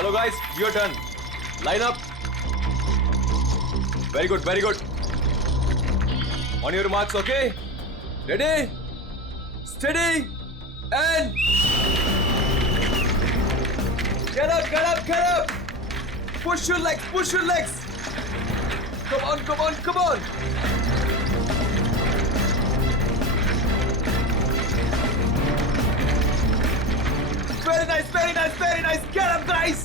चलो guys, your turn. Line up. Very good, very good. On your marks, okay? Ready, steady and get up, get up, get up. Push your legs, push your legs. Come on, come on, come on. Very nice, very nice, very nice. Get up, guys.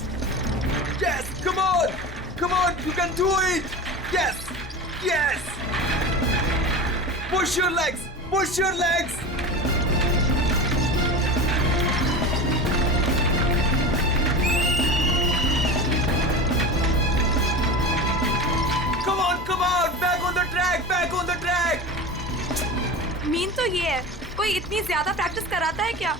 Yes, come on. Come on, you can do it. Yes, yes. Push your legs, push your legs. Come on, come on. Back on the track, back on the track. Mean तो ये है, कोई इतनी ज्यादा practice कराता है क्या?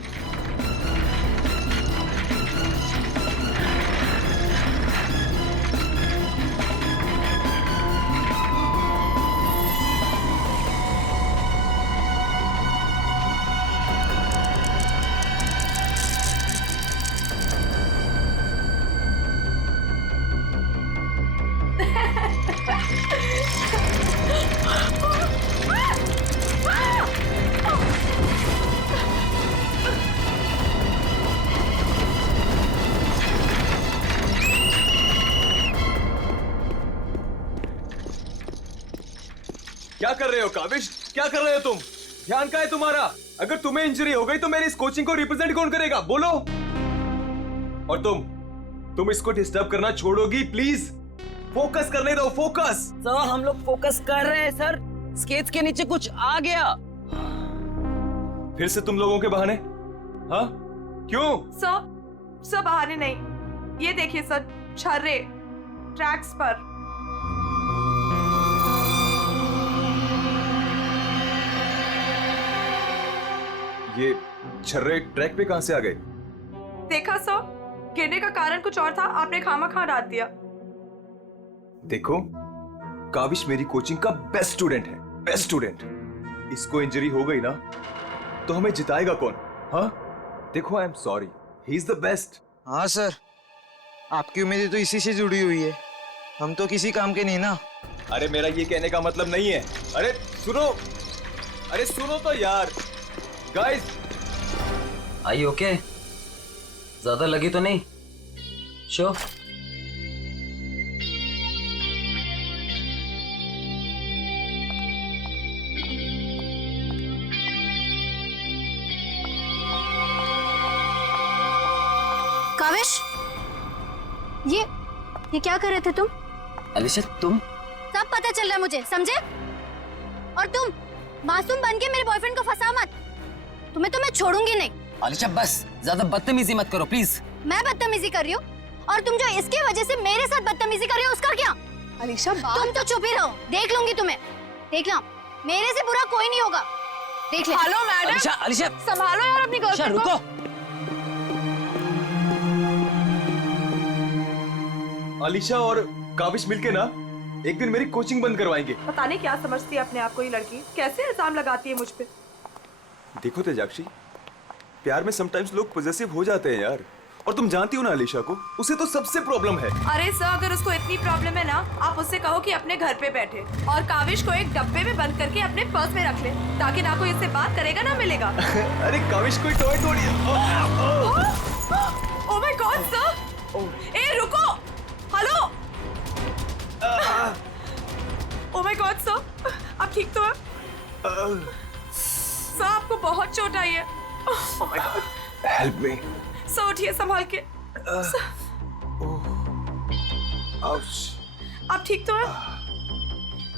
क्या कर रहे हो काविश? क्या कर रहे हो तुम? ध्यान का है तुम्हारा? अगर तुम्हें इंजरी हो गई तो मेरी इस कोचिंग को रिप्रेजेंट कौन करेगा? बोलो. और तुम इसको डिस्टर्ब करना छोड़ोगी प्लीज? फोकस करने दो, फोकस. सर हम लोग फोकस कर रहे हैं सर. स्केट्स के नीचे कुछ आ गया. फिर से तुम लोगों के बहाने? हाँ, क्यों? सर बहाने नहीं, ये देखिए सर, छर्रे ट्रैक्स पर. ये छर्रे ट्रैक पे कहां से आ गए? देखा सर, गिरने का कारण कुछ और था, आपने खामखा डाल दिया. देखो, काविश मेरी कोचिंग का बेस्ट स्टूडेंट है, बेस्ट स्टूडेंट. इसको इंजरी हो गई ना तो हमें जिताएगा कौन? हाँ, देखो, I am sorry, he is the best. हाँ सर, आपकी उम्मीदें तो इसी से जुड़ी हुई है. हम तो किसी काम के नहीं ना. अरे मेरा ये कहने का मतलब नहीं है. अरे सुनो तो यार. गाइस, आई ओके? ज्यादा लगी तो नहीं? शो काविश, ये क्या कर रहे थे तुम? अलीशा तुम? सब पता चल रहा है मुझे, समझे? और तुम मासूम बन के मेरे बॉयफ्रेंड को फंसा मत. तुम्हें तो मैं छोड़ूंगी नहीं. अलीशा बस ज्यादा बदतमीजी मत करो प्लीज. मैं बदतमीजी कर रही हूँ और तुम जो इसके वजह से मेरे साथ बदतमीजी कर रही हो उसका क्या? अलीशा तुम तो चुप ही रहो, देख लूंगी तुम्हें. देख लो, मेरे से बुरा कोई नहीं होगा. देख ले. हेलो मैडम, अलीशा संभालो यार अपनी अलीशा गर्लफ्रेंड को. रुको. अलीशा और काविश मिलके ना एक दिन मेरी कोचिंग बंद करवाएंगे. पता नहीं क्या समझती है अपने आप को ये लड़की, कैसे इल्जाम लगाती है मुझ पे. देखो तेजाक्षी, प्यार में समटाइम्स लोग पॉजेसिव हो जाते हैं यार. और तुम जानती हो ना अलीशा को, उसे तो सबसे प्रॉब्लम है. अरे सर, अगर उसको इतनी प्रॉब्लम है ना, आप उससे कहो कि अपने घर पे बैठे और काविश को एक डब्बे में बंद करके अपने पर्स में रख ले, ताकि ना कोई इससे बात करेगा ना मिलेगा. अरे काविश कोई टॉय थोड़ी है. Oh my god sir. ए रुको, hello. Oh my god sir, आप ठीक तो हैं? सर आपको बहुत चोट आई है. Oh my God. Help me. Sir उठिए संभाल के. आउच. आप ठीक तो हैं?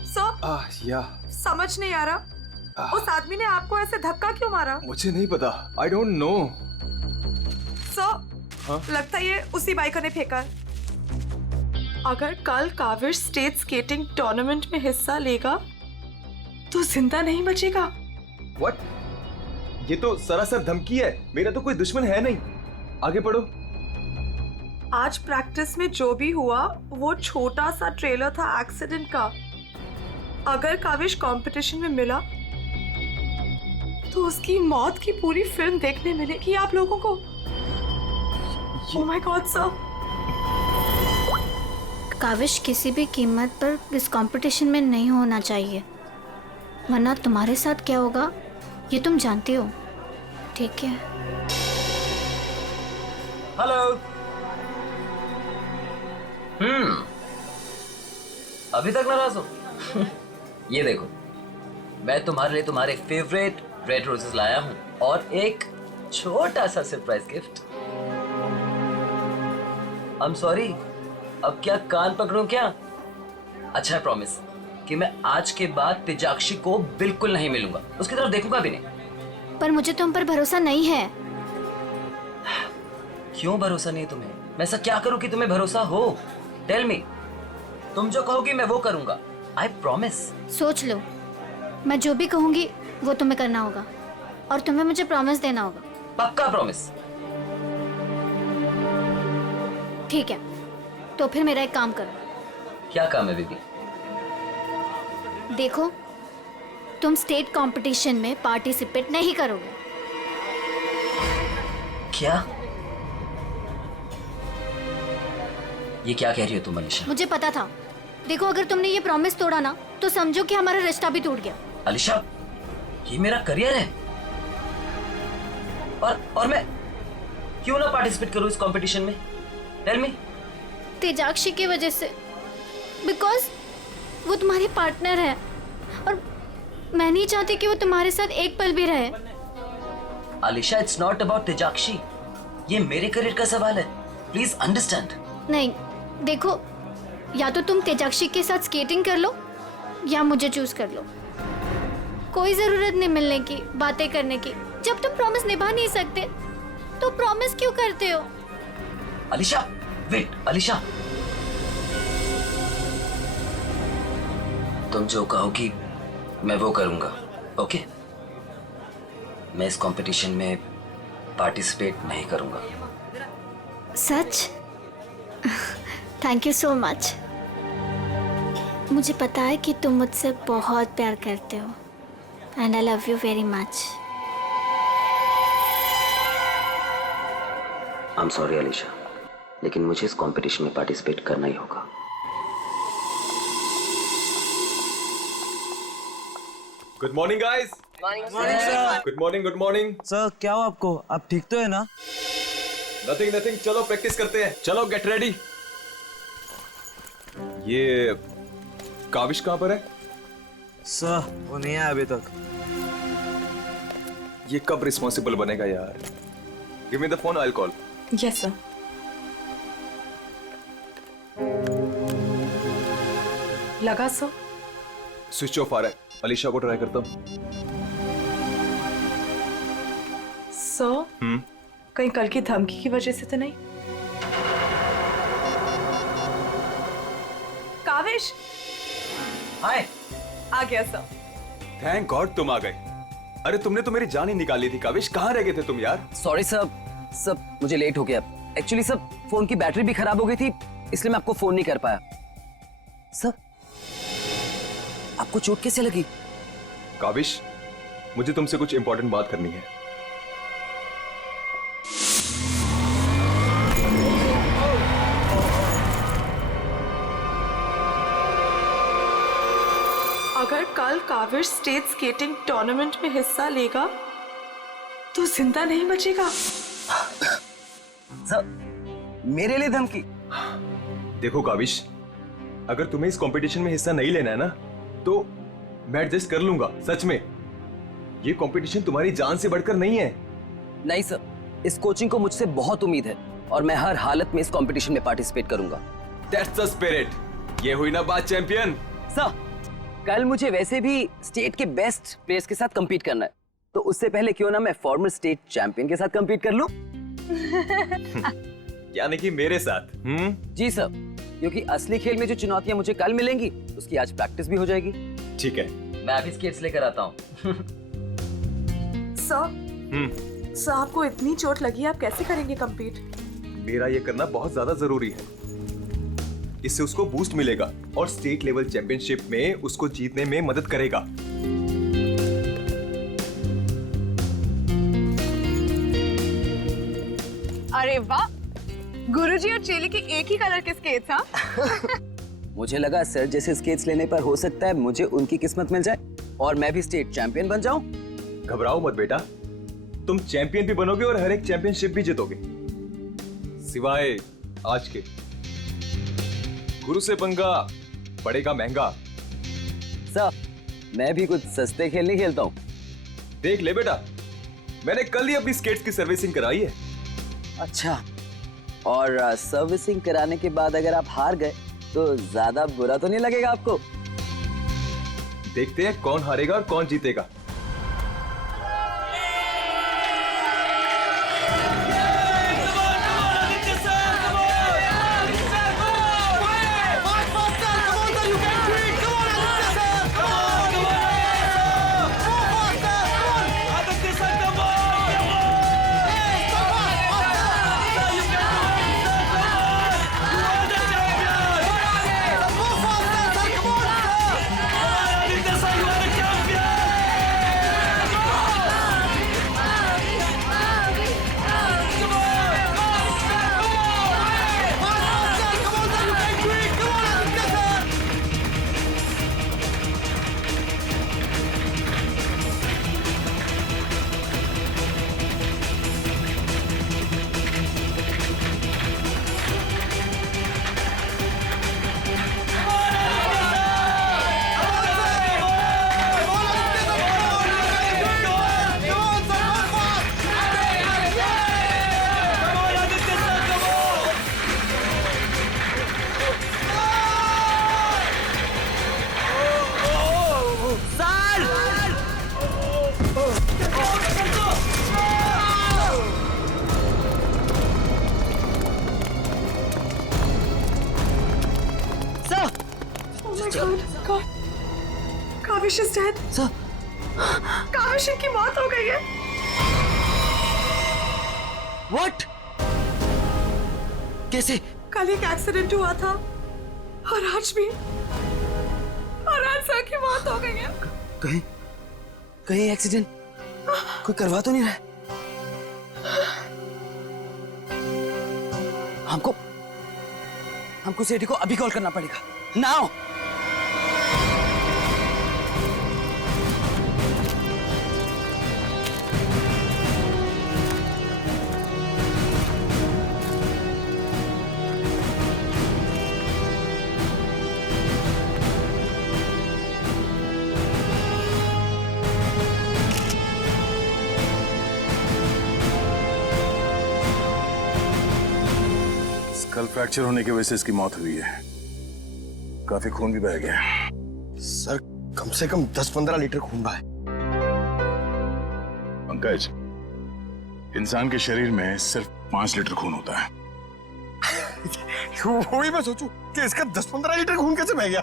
सर या समझ नहीं आ रहा, उस आदमी ने आपको ऐसे धक्का क्यों मारा? मुझे नहीं पता, आई डोंट नो. सर लगता है ये उसी बाइकर ने फेंका है. अगर कल काविश स्टेट स्केटिंग टूर्नामेंट में हिस्सा लेगा तो जिंदा नहीं बचेगा. व्हाट? ये तो सरासर धमकी है. मेरा तो कोई दुश्मन है नहीं. आगे पढ़ो. आज प्रैक्टिस में जो भी हुआ वो छोटा सा ट्रेलर था एक्सीडेंट का. अगर काविश कंपटीशन में मिला तो उसकी मौत की पूरी फिल्म देखने मिलेगी आप लोगों को. Oh my god sir. Kavish किसी भी कीमत पर इस कंपटीशन में नहीं होना चाहिए, वरना तुम्हारे साथ क्या होगा ये तुम जानती हो, ठीक है? हेलो। अभी तक नाराज हो? ये देखो, मैं तुम्हारे लिए तुम्हारे फेवरेट रेड रोजेस लाया हूँ और एक छोटा सा surprise gift. I am sorry, अब क्या कान पकड़ूं क्या? अच्छा है, प्रॉमिस कि मैं आज के बाद तेजाक्षी को बिल्कुल नहीं मिलूंगा, उसकी तरफ देखूंगा भी नहीं। पर मुझे तुम पर भरोसा नहीं है। क्यों भरोसा नहीं तुम्हें? मैं ऐसा क्या करूं कि तुम्हें भरोसा हो? Tell me. तुम जो कहोगी मैं वो करूंगा, आई प्रॉमिस। सोच लो, मैं जो भी कहूंगी वो तुम्हें करना होगा और तुम्हें मुझे प्रॉमिस देना होगा। पक्का प्रॉमिस? ठीक है, तो फिर मेरा एक काम करो। क्या काम है बेबी? देखो, तुम स्टेट कंपटीशन में पार्टिसिपेट नहीं करोगे। क्या? ये क्या कह रही हो तुम अलीशा? मुझे पता था। देखो, अगर तुमने ये प्रॉमिस तोड़ा ना तो समझो कि हमारा रिश्ता भी टूट गया। अलीशा, ये मेरा करियर है और मैं क्यों ना पार्टिसिपेट करूं इस कंपटीशन में? Tell me. तेजाक्षी की वजह से, बिकॉज वो तुम्हारी पार्टनर है और मैं नहीं चाहती कि वो तुम्हारे साथ एक पल भी रहे। अलीशा, इट्स नॉट अबाउट तेजाक्षी, ये मेरे करियर का सवाल है, प्लीज अंडरस्टैंड। नहीं, देखो, या तो तुम तेजाक्षी के साथ स्केटिंग कर लो या मुझे चूज कर लो। कोई जरूरत नहीं मिलने की, बातें करने की। जब तुम प्रॉमिस निभा नहीं सकते तो प्रॉमिस क्यों करते हो? अलीशा, वेट अलीशा, तुम जो कहोगी मैं वो करूंगा, ओके? मैं इस कंपटीशन में पार्टिसिपेट नहीं करूंगा। सच? Thank you so much. मुझे पता है कि तुम मुझसे बहुत प्यार करते हो and I love you very much. I am sorry Alisha, लेकिन मुझे इस कंपटीशन में पार्टिसिपेट करना ही होगा। Good morning guys. Morning sir. Good morning, good morning. Sir क्या हो आपको? आप ठीक तो है ना? नथिंग नथिंग, चलो प्रैक्टिस करते हैं। चलो गेट रेडी। ये काविश कहाँ पर है? सर वो नहीं आया अभी तक। ये कब रिस्पॉन्सिबल बनेगा यार? Give me the phone, I will call. Yes sir. लगा सर? स्विच ऑफ आ रहा है। अलीशा को ट्राई करता हूँ। सर, कहीं कल की धमकी की वजह से तो नहीं? काविश हाय। आ गया सर। थैंक गॉड तुम आ गए। अरे तुमने तो मेरी जान ही निकाल ली थी काविश। कहाँ रह गए थे तुम यार? सॉरी सर, मुझे लेट हो गया। एक्चुअली सर, फोन की बैटरी भी खराब हो गई थी, इसलिए मैं आपको फोन नहीं कर पाया। सर, आपको चोट कैसे लगी? काविश, मुझे तुमसे कुछ इंपॉर्टेंट बात करनी है। अगर कल काविश स्टेट स्केटिंग टूर्नामेंट में हिस्सा लेगा तो जिंदा नहीं बचेगा। सर, मेरे लिए धमकी? देखो काविश, अगर तुम्हें इस कंपटीशन में हिस्सा नहीं लेना है ना तो मैं एडजस्ट कर लूंगा। सच में, ये कंपटीशन तुम्हारी जान से बढ़कर नहीं है। नहीं सर, इस कोचिंग को मुझसे बहुत उम्मीद है और मैं हर हालत में इस कंपटीशन में पार्टिसिपेट करूंगा। That's the spirit. ये हुई ना बात चैंपियन। सर, कल मुझे वैसे भी स्टेट के बेस्ट प्लेयर्स के साथ compete करना है, तो उससे पहले क्यों ना मैं फॉर्मर स्टेट चैंपियन के साथ compete कर लूं? यानी कि मेरे साथ? जी सर, क्योंकि असली खेल में जो चुनौतियां मुझे कल मिलेंगी उसकी आज प्रैक्टिस भी हो जाएगी। ठीक है। मैं अभी स्केट्स लेकर आता हूँ। सर, आपको इतनी चोट लगी है, आप कैसे करेंगे कंपीट? मेरा ये करना बहुत ज्यादा जरूरी है। इससे उसको बूस्ट मिलेगा और स्टेट लेवल चैंपियनशिप में उसको जीतने में मदद करेगा। अरे वाह, गुरुजी और चेले के एक ही कलर के स्केट्स, हाँ? मुझे लगा सर जैसे स्केट्स लेने पर हो सकता है मुझे उनकी किस्मत मिल जाए और मैं भी स्टेट चैंपियन बन जाऊं। घबराओ मत बेटा, तुम चैंपियन भी बनोगे और हर एक चैंपियनशिप भी जीतोगे, सिवाय आज के। गुरु से पंगा पड़ेगा महंगा। सर मैं भी कुछ सस्ते खेल नहीं खेलता हूँ। देख ले बेटा, मैंने कल ही अपनी स्केट्स की सर्विसिंग कराई है। अच्छा, और सर्विसिंग कराने के बाद अगर आप हार गए तो ज्यादा बुरा तो नहीं लगेगा आपको? देखते हैं कौन हारेगा और कौन जीतेगा। God, Kaavish is dead. Sir Kaavish की मौत हो गई है। व्हाट? कैसे? कल एक एक्सीडेंट हुआ था और आज भी, और आज सर की मौत हो गई है। कहीं कहीं एक्सीडेंट कोई करवा तो नहीं रहा है? हमको सेठी को अभी कॉल करना पड़ेगा नाउ। कल फ्रैक्चर होने की वजह से इसकी मौत हुई है। काफी खून भी बह गया। सर कम से कम 10-15 लीटर खून बहा है। पंकज, इंसान के शरीर में सिर्फ 5 लीटर खून होता है। वही मैं सोचूं कि इसका 10-15 लीटर खून कैसे बह गया।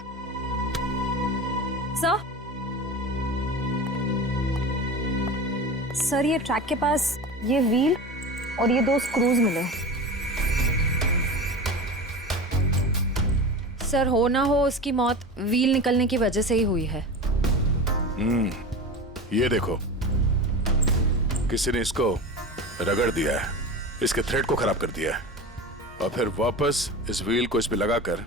सर ये ट्रैक के पास ये व्हील और ये 2 स्क्रूज मिले। सर हो ना हो उसकी मौत व्हील निकलने की वजह से ही हुई है। ये देखो, किसी ने इसको रगड़ दिया है, इसके थ्रेड को खराब कर दिया है और फिर वापस इस व्हील को इस पे लगाकर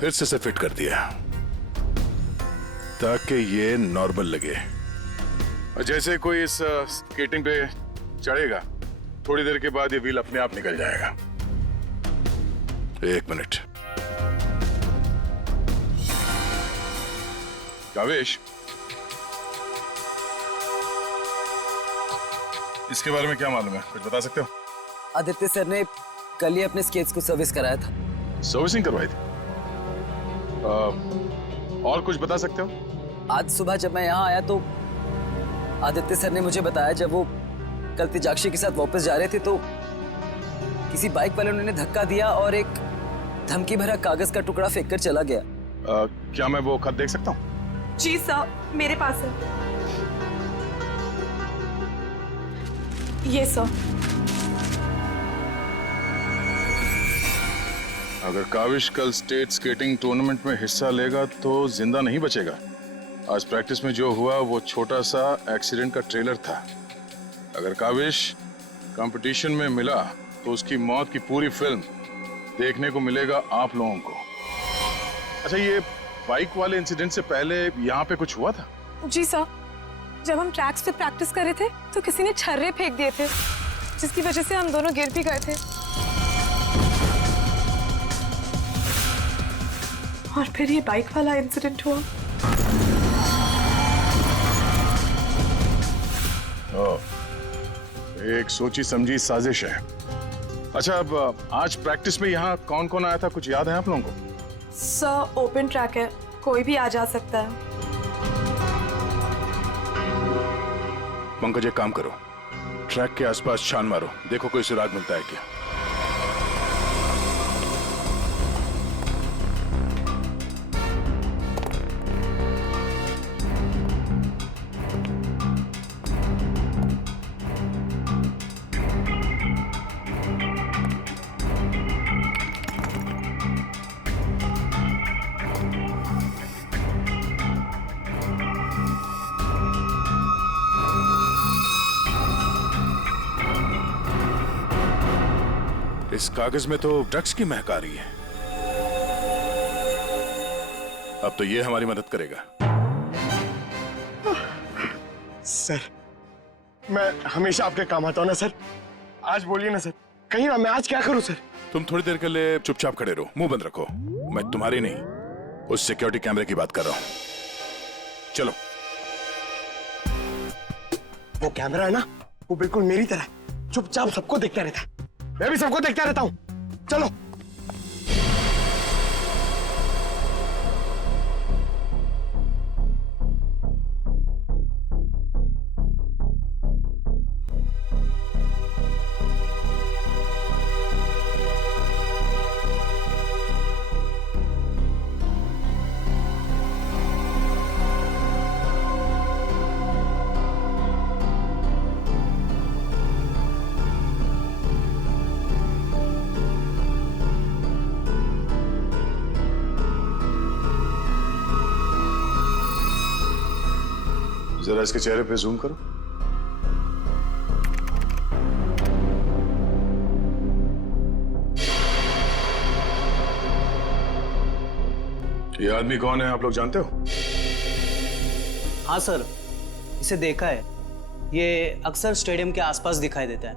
फिर से इसे फिट कर दिया ताकि ये नॉर्मल लगे। और जैसे कोई इस स्केटिंग पे चढ़ेगा, थोड़ी देर के बाद ये व्हील अपने आप निकल जाएगा। 1 मिनट। कावेश, इसके बारे में क्या मालूम है? कुछ बता सकते हो? आदित्य सर ने कल ही अपने स्केट्स को सर्विस कराया था। सर्विसिंग करवाई थी? और कुछ बता सकते हो? आज सुबह जब मैं यहाँ आया तो आदित्य सर ने मुझे बताया जब वो कल तेजाक्षी के साथ वापस जा रहे थे तो किसी बाइक वाले ने धक्का दिया और एक धमकी भरा कागज का टुकड़ा फेंक कर चला गया। क्या मैं वो खत देख सकता हूँ? जी सर, मेरे पास है। ये सर। अगर काविश कल स्टेट स्केटिंग टूर्नामेंट में हिस्सा लेगा तो जिंदा नहीं बचेगा। आज प्रैक्टिस में जो हुआ वो छोटा सा एक्सीडेंट का ट्रेलर था। अगर काविश कंपटीशन में मिला तो उसकी मौत की पूरी फिल्म देखने को मिलेगा आप लोगों को। अच्छा, ये बाइक वाले इंसिडेंट से पहले यहाँ पे कुछ हुआ था? जी सर, जब हम ट्रैक्स पे प्रैक्टिस कर रहे थे तो किसी ने छर्रे फेंक दिए थे, जिसकी वजह से हम दोनों गिर भी गए थे। और फिर ये बाइक वाला इंसिडेंट हुआ। एक सोची समझी साजिश है। अच्छा, अब आज प्रैक्टिस में यहाँ कौन कौन आया था, कुछ याद है आप लोगों को? सर ओपन ट्रैक है, कोई भी आ जा सकता है। पंकज, एक काम करो, ट्रैक के आसपास छान मारो, देखो कोई सुराग मिलता है क्या। इस कागज में तो ड्रग्स की महक आ रही है। अब तो ये हमारी मदद करेगा। सर, मैं हमेशा आपके काम आता हूँ ना सर। आज बोलिए ना सर, कहीं ना मैं आज क्या करूँ सर? तुम थोड़ी देर के लिए चुपचाप खड़े रहो, मुंह बंद रखो। मैं तुम्हारी नहीं, उस सिक्योरिटी कैमरे की बात कर रहा हूँ। चलो। वो कैमरा है ना, वो बिल्कुल मेरी तरह चुपचाप सबको देखता रहता है। मैं भी सबको देखता रहता हूँ। चलो। जरा इसके चेहरे पे जूम करो। ये आदमी कौन है, आप लोग जानते हो? हाँ सर, इसे देखा है। ये अक्सर स्टेडियम के आसपास दिखाई देता है।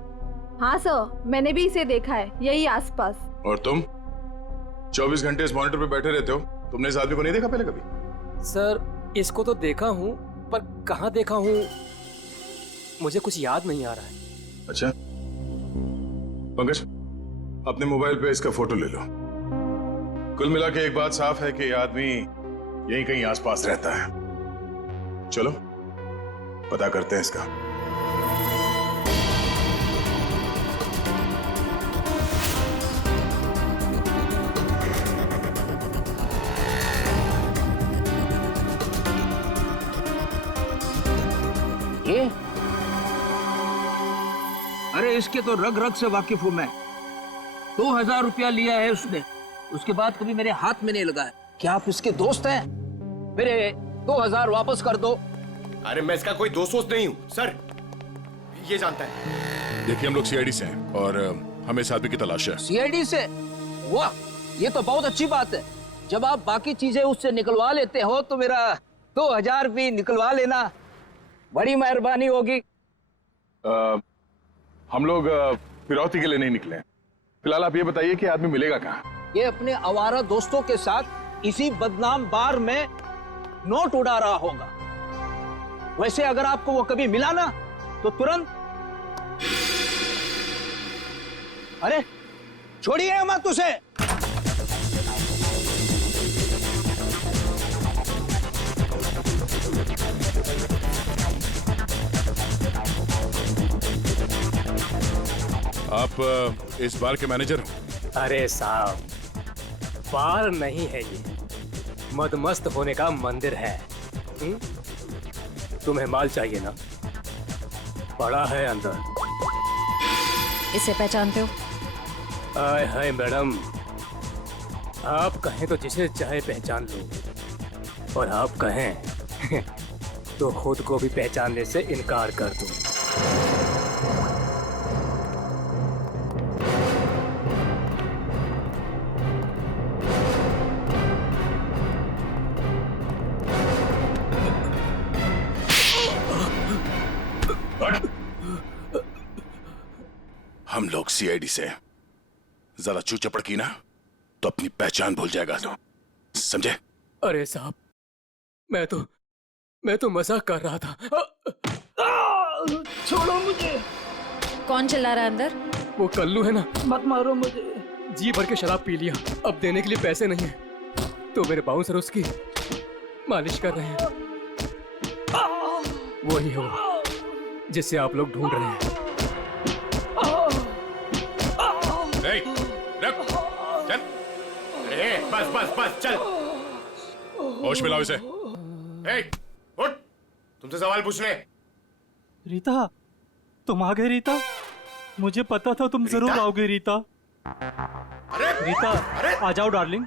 हाँ सर, मैंने भी इसे देखा है, यही आसपास। और तुम 24 घंटे इस मॉनिटर पे बैठे रहते हो, तुमने इस आदमी को नहीं देखा पहले कभी? सर, इसको तो देखा हूँ, पर कहाँ देखा हूँ मुझे कुछ याद नहीं आ रहा है। अच्छा, पंकज, अपने मोबाइल पे इसका फोटो ले लो। कुल मिला के एक बात साफ है कि ये आदमी यहीं कहीं आसपास रहता है। चलो पता करते हैं इसका। ये? अरे इसके तो रग रग से वाकिफ हूं मैं। 2000 रुपया लिया है उसने, उसके बाद कभी मेरे हाथ में नहीं लगा है। क्या आप इसके दोस्त हैं? मेरे 2000 वापस कर दो। अरे मैं इसका कोई दोस्त वोस्त नहीं हूँ सर, ये जानता है। देखिए, हम लोग सीआईडी से हैं और हमें इस आदमी की तलाश है। सीआईडी से? वाह, ये तो बहुत अच्छी बात है। जब आप बाकी चीजें उससे निकलवा लेते हो तो मेरा 2000 भी निकलवा लेना, बड़ी मेहरबानी होगी। हम लोग फिरौती के लिए नहीं निकले हैं। फिलहाल आप ये बताइए कि आदमी मिलेगा कहाँ? ये अपने आवारा दोस्तों के साथ इसी बदनाम बार में नोट उड़ा रहा होगा। वैसे अगर आपको वो कभी मिला ना तो तुरंत, अरे छोड़िए मत उसे। आप इस बार के मैनेजर हो? अरे साहब, बार नहीं है ये, मदमस्त होने का मंदिर है। तुम्हें माल चाहिए ना, पड़ा है अंदर। इसे पहचानते हो? आय हाय मैडम, आप कहें तो जिसे चाहे पहचान लो, और आप कहें तो खुद को भी पहचानने से इनकार कर दूं। सीआईडी से। जरा चू चपड़ की ना तो अपनी पहचान भूल जाएगा तू, समझे? अरे साहब, मैं तो मजाक कर रहा था। छोड़ो मुझे। कौन चिल्ला रहा है अंदर? वो कल्लू है ना, मत मारो मुझे। जी भर के शराब पी लिया, अब देने के लिए पैसे नहीं है, तो मेरे बाउंसर उसकी मालिश कर रहे हैं। वही है वो जिसे आप लोग ढूंढ रहे हैं। रख, चल। बस चल। होश मिलाओ इसे। उठ, तुमसे सवाल पूछने। रीता, तुम आ गए रीता? मुझे पता था तुम जरूर आओगे रीता। अरे रीता, आ जाओ डार्लिंग,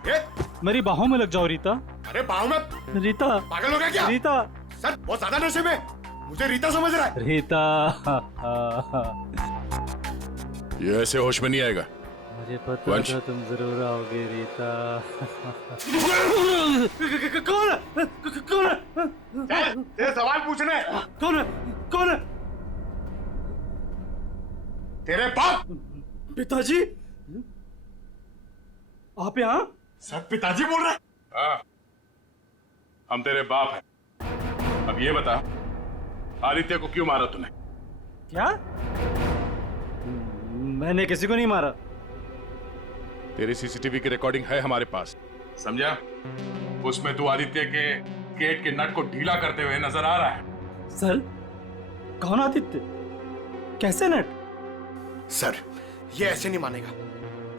मेरी बाहों में लग जाओ रीता। अरे बाहों में? रीता, पागल हो गया क्या? रीता सर बहुत ज्यादा नशे में, मुझे रीता समझ रहा है। रीता ये ऐसे होश में नहीं आएगा। मुझे पता था तुम जरूर आओगे रीता। कौन है? तेरे सवाल पूछने। कौन है? तेरे बाप। पिताजी, आप यहाँ? सर पिताजी बोल रहे? हाँ, हम तेरे बाप हैं। अब ये बता, आदित्य को क्यों मारा तूने? क्या? मैंने किसी को नहीं मारा। तेरी सीसीटीवी की रिकॉर्डिंग है हमारे पास, समझा? उसमें तू आदित्य के गेट के नट को ढीला करते हुए नजर आ रहा है। सर, कौन आदित्य? कैसे नट? सर, ये ऐसे नहीं मानेगा,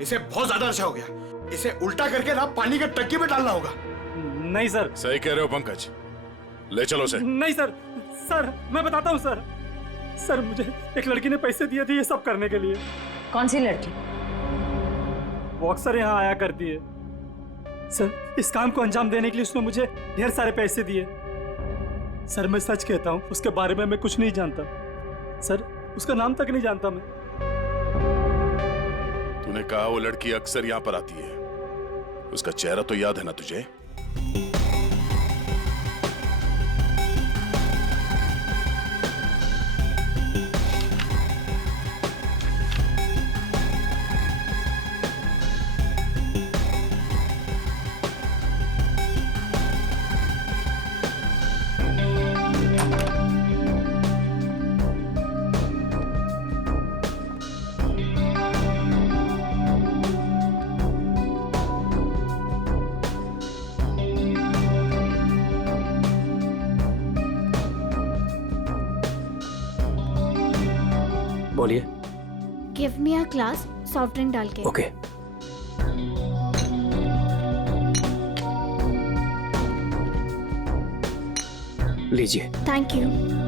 इसे बहुत ज्यादा नशा हो गया, इसे उल्टा करके ना पानी के टंकी में डालना होगा। नहीं सर। सही कह रहे हो पंकज, ले चलो उसे। नहीं सर, सर मैं बताता हूँ सर। सर, मुझे एक लड़की ने पैसे दिए थे ये सब करने के लिए। कौन सी लड़की? वो अक्सर यहाँ आया करती है सर। इस काम को अंजाम देने के लिए उसने मुझे ढेर सारे पैसे दिए। सर, मैं सच कहता हूँ, उसके बारे में मैं कुछ नहीं जानता सर, उसका नाम तक नहीं जानता मैं। तूने कहा वो लड़की अक्सर यहाँ पर आती है, उसका चेहरा तो याद है ना तुझे? बोलिए। Give me a glass soft drink डाल के। ओके। लीजिए। Thank you.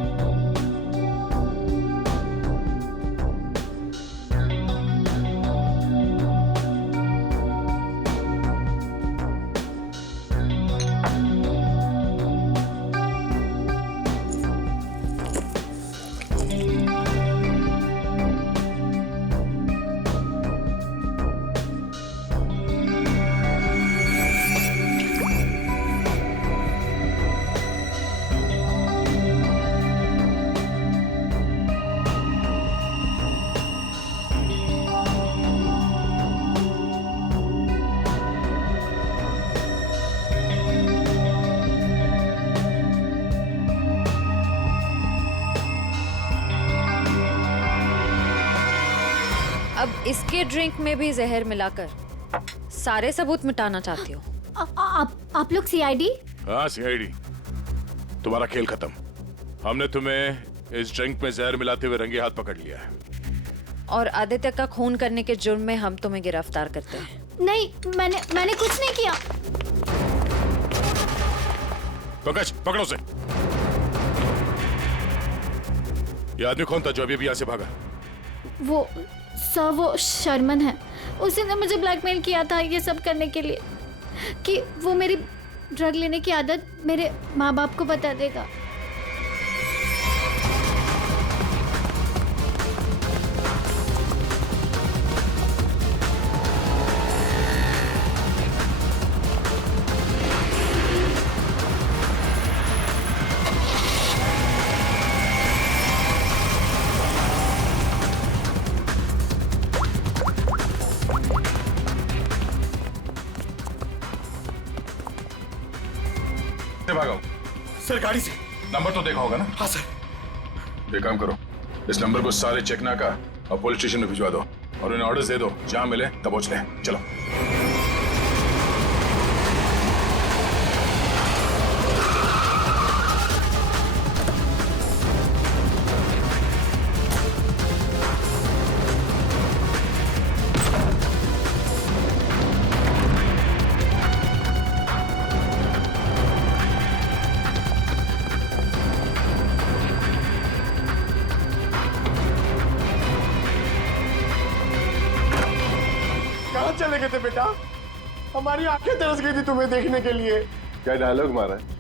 अब इसके ड्रिंक में भी जहर मिलाकर सारे सबूत मिटाना चाहती हो? आप लोग सीआईडी? हाँ सीआईडी। तुम्हारा खेल खत्म। हमने तुम्हें इस ड्रिंक में जहर मिलाते हुए रंगे हाथ पकड़ लिया है। और आदित्य का खून करने के जुर्म में हम तुम्हें गिरफ्तार करते हैं। नहीं, मैंने कुछ नहीं किया। पंकज, पकड़ो उसे। ये आदमी कौन था जो अभी यहाँ से भागा? वो सर, वो शर्मन है। उसी ने मुझे ब्लैकमेल किया था ये सब करने के लिए, कि वो मेरी ड्रग लेने की आदत मेरे माँ बाप को बता देगा। सर गाड़ी से। नंबर तो देखा होगा ना? हाँ सर। एक काम करो, इस नंबर को सारे चेकनाका और पुलिस स्टेशन में भिजवा दो और उन्हें ऑर्डर्स दे दो, जहां मिले तब पहुंच ले। चलो। कहाँ चले गए थे बेटा? हमारी आंखें तरस गई थी तुम्हें देखने के लिए। क्या डायलॉग मारा है?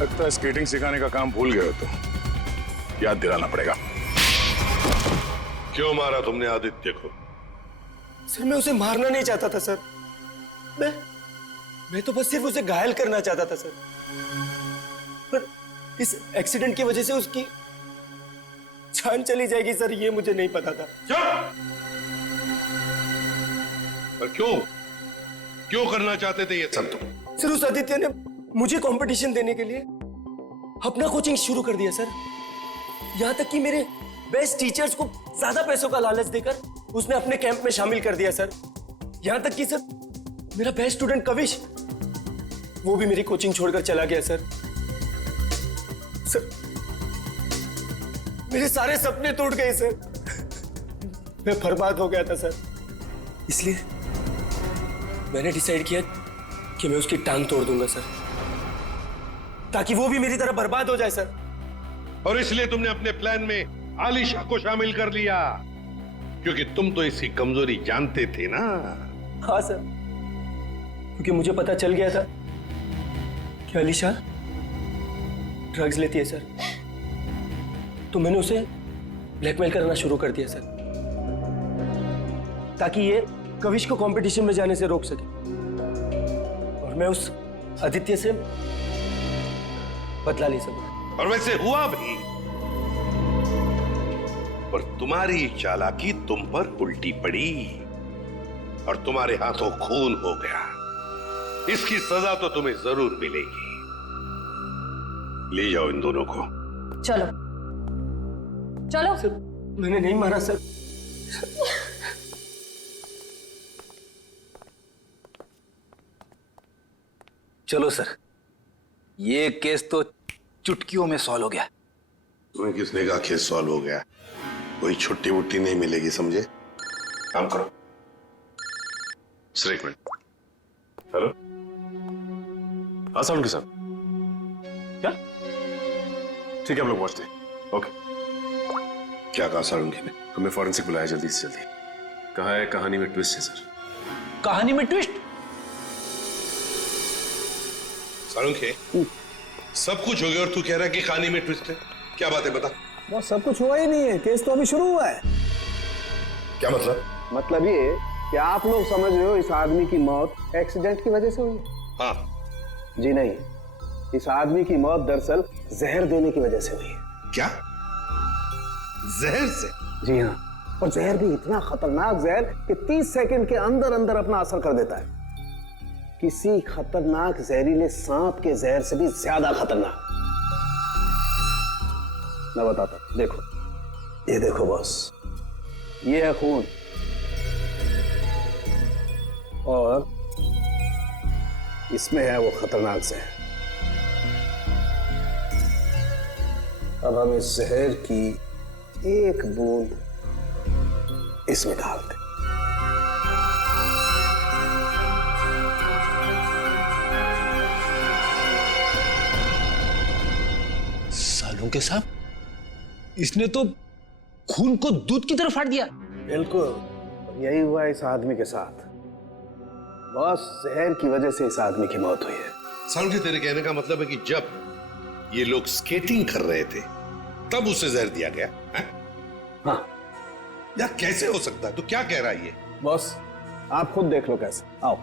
लगता है स्केटिंग सिखाने का काम भूल गए हो तुम, याद दिलाना पड़ेगा। क्यों मारा तुमने आदित्य को? सर मैं उसे मारना नहीं चाहता था सर। मैं तो बस सिर्फ उसे घायल करना चाहता था सर। पर इस एक्सीडेंट की वजह से उसकी जान चली जाएगी सर, ये मुझे नहीं पता था। पर क्यों करना चाहते थे ये सब तुम? सर उस आदित्य ने मुझे कंपटीशन देने के लिए अपना कोचिंग शुरू कर दिया सर। यहां तक कि मेरे बेस्ट टीचर्स को ज्यादा पैसों का लालच देकर उसने अपने कैंप में शामिल कर दिया सर। यहां तक कि सर मेरा बेस्ट स्टूडेंट कविश, वो भी मेरी कोचिंग छोड़कर चला गया सर। सर मेरे सारे सपने टूट गए सर। मैं बर्बाद हो गया था सर। इसलिए मैंने डिसाइड किया कि मैं उसकी टांग तोड़ दूंगा सर, ताकि वो भी मेरी तरह बर्बाद हो जाए सर। और इसलिए तुमने अपने प्लान में आलिशा को शामिल कर लिया, क्योंकि तुम तो इसकी कमजोरी जानते थे ना। हाँ सर, क्योंकि मुझे पता चल गया था कि आलिशा ड्रग्स लेती है सर, तो मैंने उसे ब्लैकमेल करना शुरू कर दिया सर, ताकि ये कविश को कंपटीशन में जाने से रोक सके। और मैं उस आदित्य से बदला ले सकूं। और वैसे हुआ भी, पर तुम्हारी चालाकी तुम पर उल्टी पड़ी और तुम्हारे हाथों खून हो गया। इसकी सजा तो तुम्हें जरूर मिलेगी। ले जाओ इन दोनों को। चलो चलो। सर मैंने नहीं मारा सर। चलो सर, ये केस तो चुटकियों में सॉल्व हो गया। तुम्हें किसने कहा केस सॉल्व हो गया? कोई छुट्टी वुट्टी नहीं मिलेगी, समझे? काम करो। सर एक मिनट। हेलो, हाँ सालुंखे साहब। क्या? ठीक है, हम लोग पहुंचते हैं। ओके। क्या कहा सालुंखे ने? हमें फॉरेंसिक बुलाया जल्दी से जल्दी। कहा है कहानी में ट्विस्ट है सर। कहानी में ट्विस्ट? सालुंखे, सब कुछ हो गया और तू कह रहा है कि कहानी में ट्विस्ट है? क्या बात है, बता। बस सब कुछ हुआ ही नहीं है, केस तो अभी शुरू हुआ है। क्या मतलब? मतलब ये कि आप लोग समझ रहे हो इस आदमी की मौत एक्सीडेंट की वजह से हुई है। हाँ। जी नहीं, इस आदमी की मौत दरअसल जहर देने की वजह से हुई है। क्या? जहर से? जी हाँ, और जहर भी इतना खतरनाक जहर कि 30 सेकंड के अंदर अंदर अपना असर कर देता है। किसी खतरनाक जहरीले सांप के जहर से भी ज्यादा खतरनाक। मैं बताता हूं, देखो, ये देखो बॉस, ये है खून और इसमें है वो खतरनाक जहर। अब हम इस जहर की एक बूंद इसमें डालते। सालुंखे साहब, इसने तो खून को दूध की तरह फाड़ दिया। बिल्कुल यही हुआ इस आदमी के साथ। बस जहर की वजह से इस आदमी की मौत हुई है। सालुंखे, तेरे कहने का मतलब है कि जब ये लोग स्केटिंग कर रहे थे तब उसे जहर दिया गया है? हाँ। यार कैसे हो सकता है? तू क्या कह रहा है ये? बॉस आप खुद देख लो कैसे। आओ।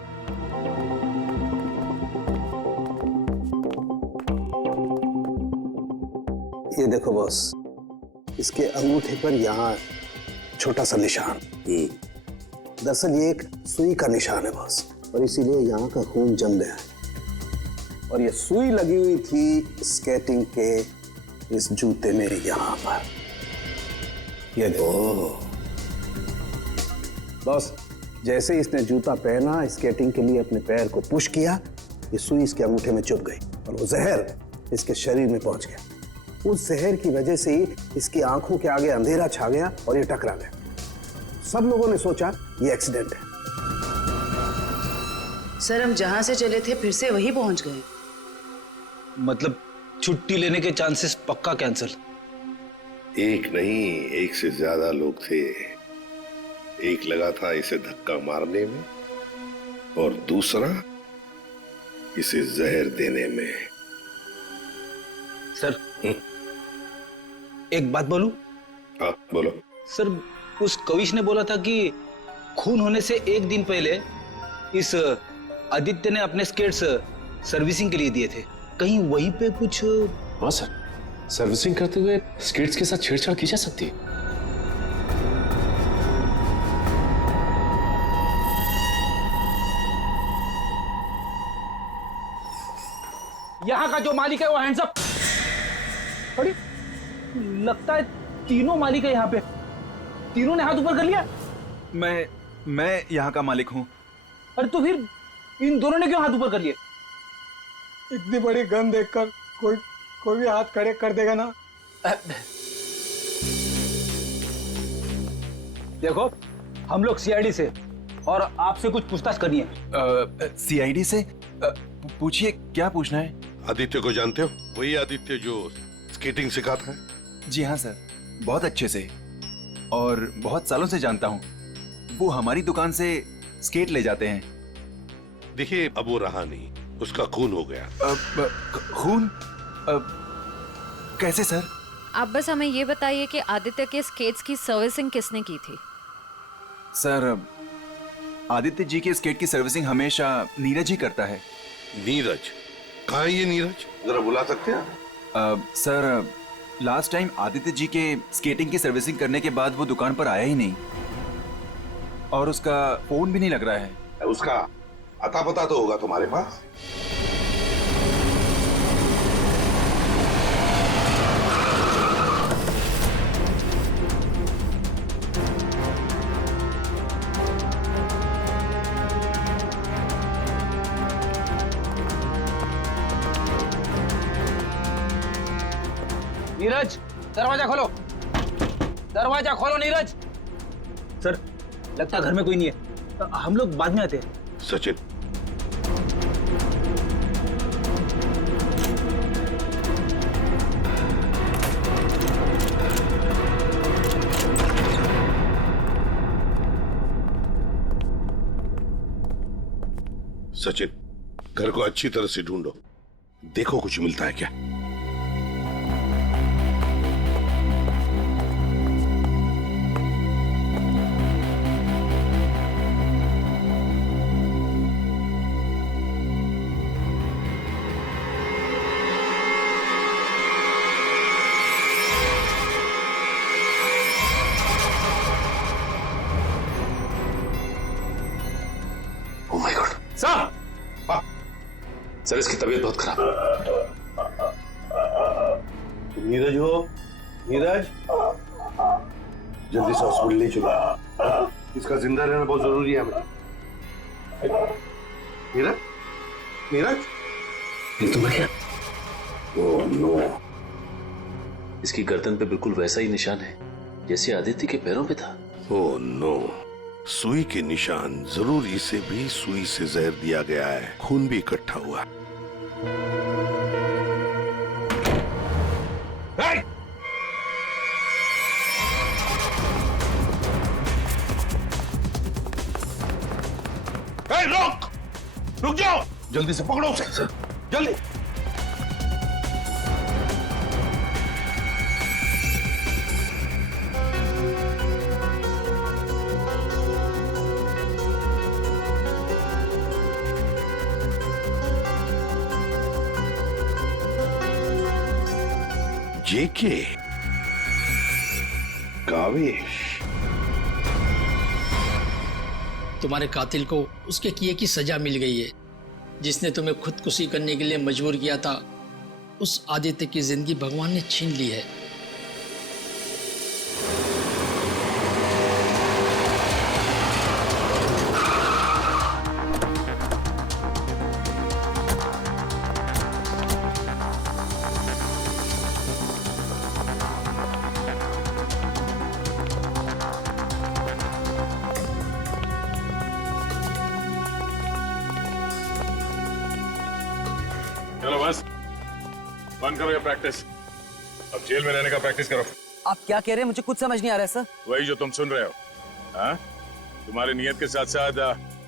ये देखो बॉस, इसके अंगूठे पर यहाँ छोटा सा निशान। दरअसल ये एक सुई का निशान है बॉस, और इसीलिए यहाँ का खून जम गया है। और ये सुई लगी हुई थी स्केटिंग के इस जूते में यहाँ पर। ये देखो बॉस, जैसे ही इसने जूता पहना, स्केटिंग के लिए अपने पैर को पुश किया, ये सुई इसके अंगूठे में चुभ गई और वो जहर इसके शरीर में पहुंच गया। उस जहर की वजह से ही इसकी आंखों के आगे अंधेरा छा गया और ये टकरा गया। सब लोगों ने सोचा ये एक्सीडेंट है। सर, हम जहां से चले थे फिर से वही पहुंच गए। मतलब छुट्टी लेने के चांसेस पक्का कैंसिल? एक नहीं, एक से ज्यादा लोग थे। एक लगा था इसे धक्का मारने में और दूसरा इसे जहर देने में। सर एक बात बोलूं? हाँ बोलो। सर, उस कविश ने बोला था कि खून होने से एक दिन पहले इस आदित्य ने अपने स्केट्स सर्विसिंग के लिए दिए थे। कहीं वहीं पे कुछ? हाँ सर, सर्विसिंग करते हुए स्केट्स के साथ छेड़छाड़ की जा सकती है। यहाँ का जो मालिक है वो हैंड्स अप। अरे लगता है तीनों मालिक है यहाँ पे। तीनों ने हाथ ऊपर कर लिया। मैं यहाँ का मालिक हूँ। अरे तो फिर इन दोनों ने क्यों हाथ ऊपर कर लिए? इतनी बड़ी गन देखकर कोई भी हाथ खड़े कर देगा ना। देखो, हम लोग सीआईडी से और आपसे कुछ पूछताछ करनी है। सीआईडी से? पूछिए, क्या पूछना है? आदित्य को जानते हो? वही आदित्य जो स्केटिंग सिखाता है? जी हाँ सर, बहुत अच्छे से और बहुत सालों से जानता हूँ। वो हमारी दुकान से स्केट ले जाते हैं। देखिए, अब वो रहा नहीं, उसका खून हो गया। खून? कैसे सर? आप बस हमें ये बताइए कि आदित्य के स्केट्स की सर्विसिंग किसने की थी? सर, आदित्य जी के स्केट की सर्विसिंग हमेशा नीरज ही करता है। नीरज? कहाँ है ये नीरज? जरा बुला सकते हैं? Sir, last time Aditya ji के स्केटिंग की सर्विसिंग करने के बाद वो दुकान पर आया ही नहीं और उसका फोन भी नहीं लग रहा है। उसका अता पता तो होगा तुम्हारे पास? नीरज, दरवाजा खोलो। दरवाजा खोलो नीरज। सर, लगता घर में कोई नहीं है, हम लोग बाद में आते हैं। सचिन, सचिन, घर को अच्छी तरह से ढूंढो, देखो कुछ मिलता है क्या। सर, इसकी तबीयत बहुत खराब है। तुम नीरज हो? नीरज, जल्दी से हॉस्पिटल ले चलो, इसका जिंदा रहना बहुत जरूरी है हमें। नीरज, नीरज, ये तो बढ़िया। ओह नो, इसकी गर्दन पे बिल्कुल वैसा ही निशान है जैसे आदित्य के पैरों पे था। ओह नो, सुई के निशान। जरूर इसे भी सुई से जहर दिया गया है, खून भी इकट्ठा हुआ। रुक, रुक जाओ, जल्दी से पकड़ो उसे, जल्दी। जेके, कावेश, तुम्हारे कातिल को उसके किए की सजा मिल गई है। जिसने तुम्हें खुदकुशी करने के लिए मजबूर किया था, उस आदित्य की जिंदगी भगवान ने छीन ली है। चलो बस बंद करो ये प्रैक्टिस, अब जेल में रहने का प्रैक्टिस करो। आप क्या कह रहे हैं? मुझे कुछ समझ नहीं आ रहा है सर। वही जो तुम सुन रहे हो। हाँ, तुम्हारी नियत के साथ साथ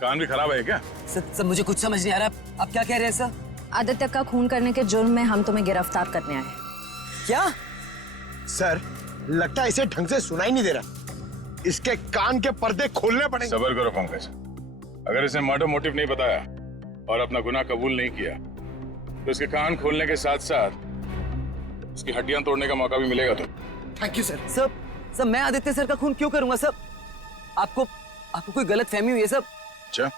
कान भी खराब है क्या? सर मुझे कुछ समझ नहीं आ रहा। आप क्या कह रहे हैं सर? आदित्य का खून करने के जुर्म में हम तुम्हें गिरफ्तार करने आए। क्या? सर लगता है इसे ढंग से सुनाई नहीं दे रहा, इसके कान के पर्दे खोलने पड़ेंगे। सबर करो पंकज, अगर इसने मर्डर मोटिव नहीं बताया और अपना गुनाह कबूल नहीं किया तो इसके कान खोलने के साथ साथ उसकी हड्डियां तोड़ने का मौका भी मिलेगा। तो थैंक यू सर। सर मैं आदित्य सर का खून क्यों करूंगा सर? आपको कोई गलत फहमी हुई है सर? अच्छा,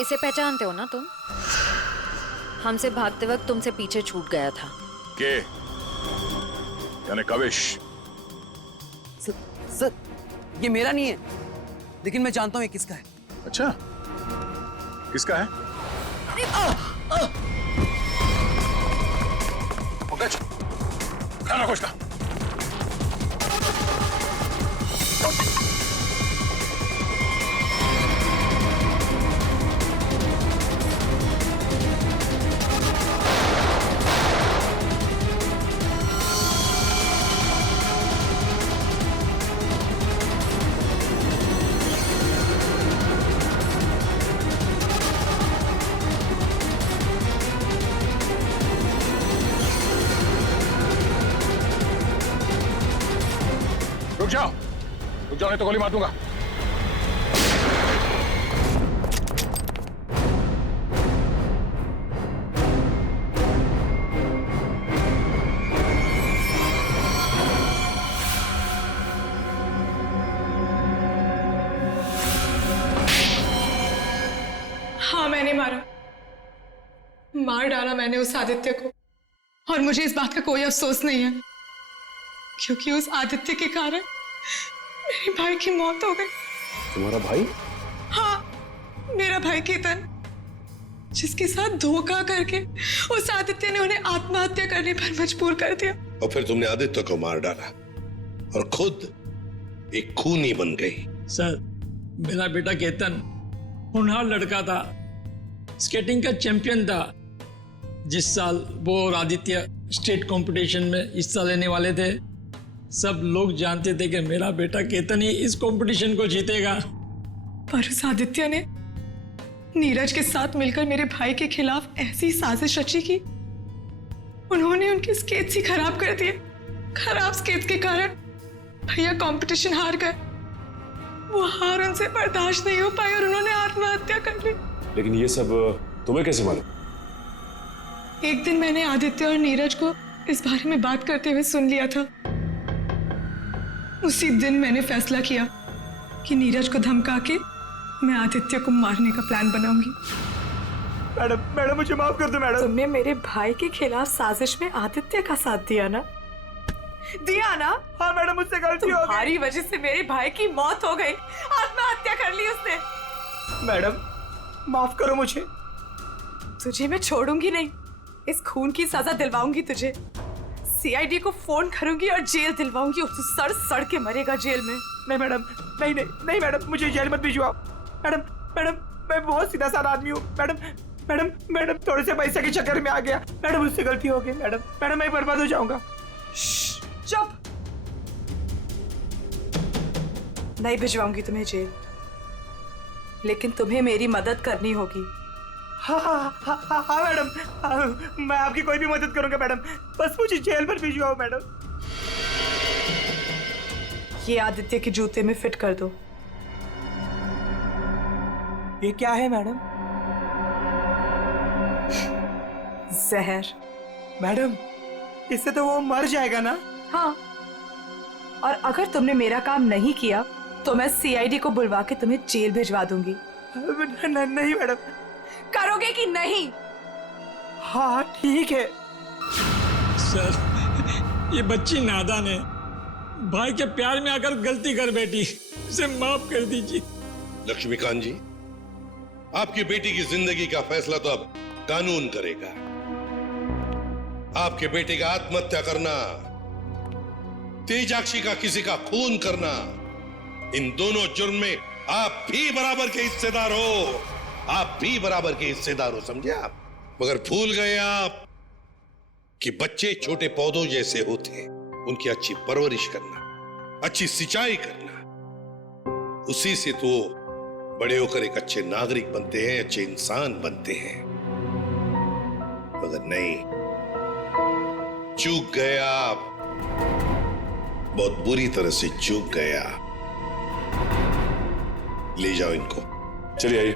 इसे पहचानते हो ना तुम? हमसे भागते वक्त तुमसे पीछे छूट गया था। के यानी कावेश? सर ये मेरा नहीं है, लेकिन मैं जानता हूँ ये किसका है। अच्छा, किसका है? पंकज, खाना कुछ ना। रुक जाओ नहीं तो गोली मार दूंगा। हाँ मैंने मार डाला मैंने उस आदित्य को, और मुझे इस बात का कोई अफसोस नहीं है, क्योंकि उस आदित्य के कारण मेरे भाई की मौत हो गई। तुम्हारा भाई? हाँ, मेरा भाई केतन, जिसके साथ धोखा करके उस आदित्य ने उन्हें आत्महत्या करने पर मजबूर कर दिया। और फिर तुमने आदित्य को मार डाला और खुद एक खूनी बन गई। सर, मेरा बेटा केतन होनहार लड़का था, स्केटिंग का चैंपियन था। जिस साल वो और आदित्य स्टेट कंपटीशन में हिस्सा लेने वाले थे, सब लोग जानते थे कि मेरा बेटा केतन ही इस कंपटीशन को जीतेगा। पर उस आदित्य ने नीरज के साथ मिलकर मेरे भाई के खिलाफ ऐसी साजिश रची कि उन्होंने उनके स्केट्स ही खराब कर दिए। खराब स्केट्स के कारण भैया कंपटीशन हार गए। वो हार उनसे बर्दाश्त नहीं हो पाई और उन्होंने आत्महत्या कर ली। लेकिन ये सब तुम्हें कैसे मालूम? एक दिन मैंने आदित्य और नीरज को इस बारे में बात करते हुए सुन लिया था। उसी दिन मैंने फैसला किया कि नीरज को धमका के मैं आदित्य को मारने का प्लान बनाऊंगी। मैडम मुझे माफ कर दो मैडम। तुमने मेरे भाई के खिलाफ साजिश में आदित्य का साथ दिया ना? हाँ मैडम, मुझसे गलती हो गई। तुम्हारी वजह से मेरे भाई की मौत हो गई, आत्महत्या कर ली उसने। मैडम माफ करो मुझे। तुझे मैं छोड़ूंगी नहीं, इस खून की सजा दिलवाऊंगी तुझे। सीआईडी को फोन करूंगी और जेल दिलवाऊंगी, और तू सड़ के मरेगा जेल में। नहीं मैडम, नहीं मैडम, मुझे जेल मत भिजवाओ। मैडम मैं बहुत सीधा साधा आदमी हूँ। मैडम थोड़े से पैसे के चक्कर में आ गया। मैडम मुझसे गलती हो गई। मैडम मैं बर्बाद हो जाऊंगा। चुप। नहीं भिजवाऊंगी तुम्हें जेल, लेकिन तुम्हें मेरी मदद करनी होगी। हाँ मैडम, मैं आपकी कोई भी मदद करूंगा मैडम, बस मुझे जेल पर भिजवाओ मैडम। ये आदित्य के जूते में फिट कर दो। ये क्या है मैडम? जहर। मैडम इससे तो वो मर जाएगा ना? हाँ, और अगर तुमने मेरा काम नहीं किया तो मैं सीआईडी को बुलवा के तुम्हें जेल भिजवा दूंगी। नहीं मैडम, करोगे कि नहीं? हाँ ठीक है। सर, ये बच्ची नादान है, भाई के प्यार में आकर गलती कर बैठी, उसे माफ कर दीजिए। लक्ष्मीकांत जी, आपकी बेटी की जिंदगी का फैसला तो अब कानून करेगा। आपके बेटे का आत्महत्या करना, तेजाक्षी का किसी का खून करना, इन दोनों जुर्म में आप भी बराबर के हिस्सेदार हो। आप भी बराबर के हिस्सेदार हो, समझे आप? मगर भूल गए आप कि बच्चे छोटे पौधों जैसे होते हैं, उनकी अच्छी परवरिश करना, अच्छी सिंचाई करना, उसी से तो बड़े होकर एक अच्छे नागरिक बनते हैं, अच्छे इंसान बनते हैं। मगर नहीं, चूक गए आप, बहुत बुरी तरह से चूक गया। ले जाओ इनको। चलिए आइए।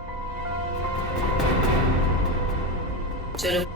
चलो।